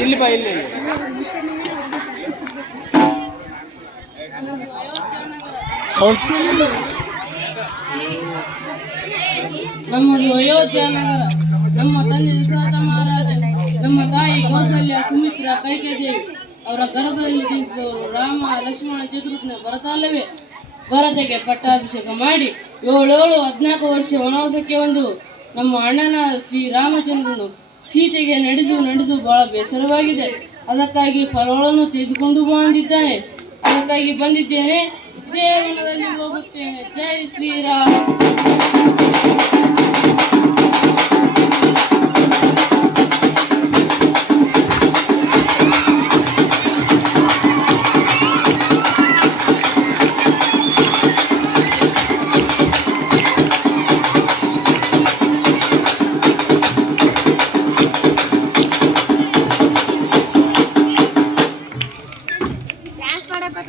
ಇಲ್ಲಿ ಬಾ ಇಲ್ಲಿ. ನಮ್ಮ ನಮ್ಮದು ಅಯೋಧ್ಯ ನಗರ ನಮ್ಮ ತಂದೆ ವಿಶ್ವನಾಥ ಮಹಾರಾಜ ನಮ್ಮ ತಾಯಿ ಕೌಶಲ್ಯ ಸುಮಿತ್ರ ಕೈಕದೇವಿ ಅವರ ಗರ್ಭದಲ್ಲಿ ಜನಿಸಿದವರು ರಾಮ ಲಕ್ಷ್ಮಣ ಚತುರ್ಘ್ನ ಬರತಲ್ಲವೇ ಭರತೆಗೆ ಪಟ್ಟಾಭಿಷೇಕ ಮಾಡಿ ಏಳೇಳು ಹದಿನಾಲ್ಕು ವರ್ಷ ವನವಾಸಕ್ಕೆ ಒಂದು ನಮ್ಮ ಅಣ್ಣನ ಶ್ರೀರಾಮಚಂದ್ರನು ಸೀತೆಗೆ ನಡೆದು ನಡೆದು ಬಹಳ ಬೇಸರವಾಗಿದೆ. ಅದಕ್ಕಾಗಿ ಪರವಳನ್ನು ತೆಗೆದುಕೊಂಡು ಬಂದಿದ್ದಾನೆ ಅದಕ್ಕಾಗಿ ಬಂದಿದ್ದೇನೆ. ಇದೇ ಹೋಗುತ್ತೇನೆ. ಜೈ ಶ್ರೀರಾಮ್.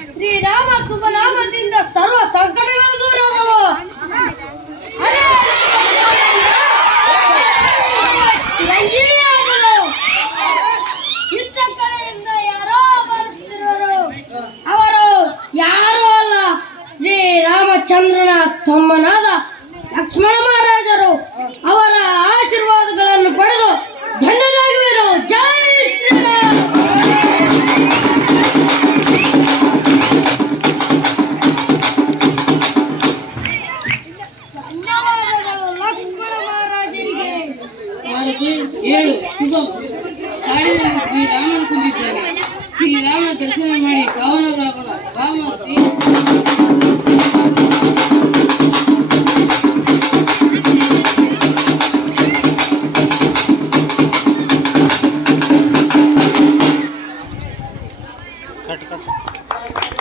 ಶ್ರೀರಾಮ ಶುಭನಾಮದಿಂದ ಸರ್ವ ಸಂಕಟಗಳು ದೂರದವು. ಚಿರಂಜೀವಿಯಾದರು ಬರುತ್ತಿರುವರು. ಅವರು ಯಾರೂ ಅಲ್ಲ. ಶ್ರೀರಾಮಚಂದ್ರನ ತಮ್ಮನಾದ ಲಕ್ಷ್ಮಣ ಮಹಾರಾಜರು ಅವರ ಆರಕ್ಕೆ ಏಳು ಶುಭಂ ಕಾಡಿನಲ್ಲಿ ಶ್ರೀರಾಮನು ಕುಂದಿದ್ದಾನೆ ಶ್ರೀರಾಮನ ದರ್ಶನ ಮಾಡಿ ಪಾವನ ರಾಮನ ರಾಮೂರ್ತಿ ಕಟ್ ಕಟ್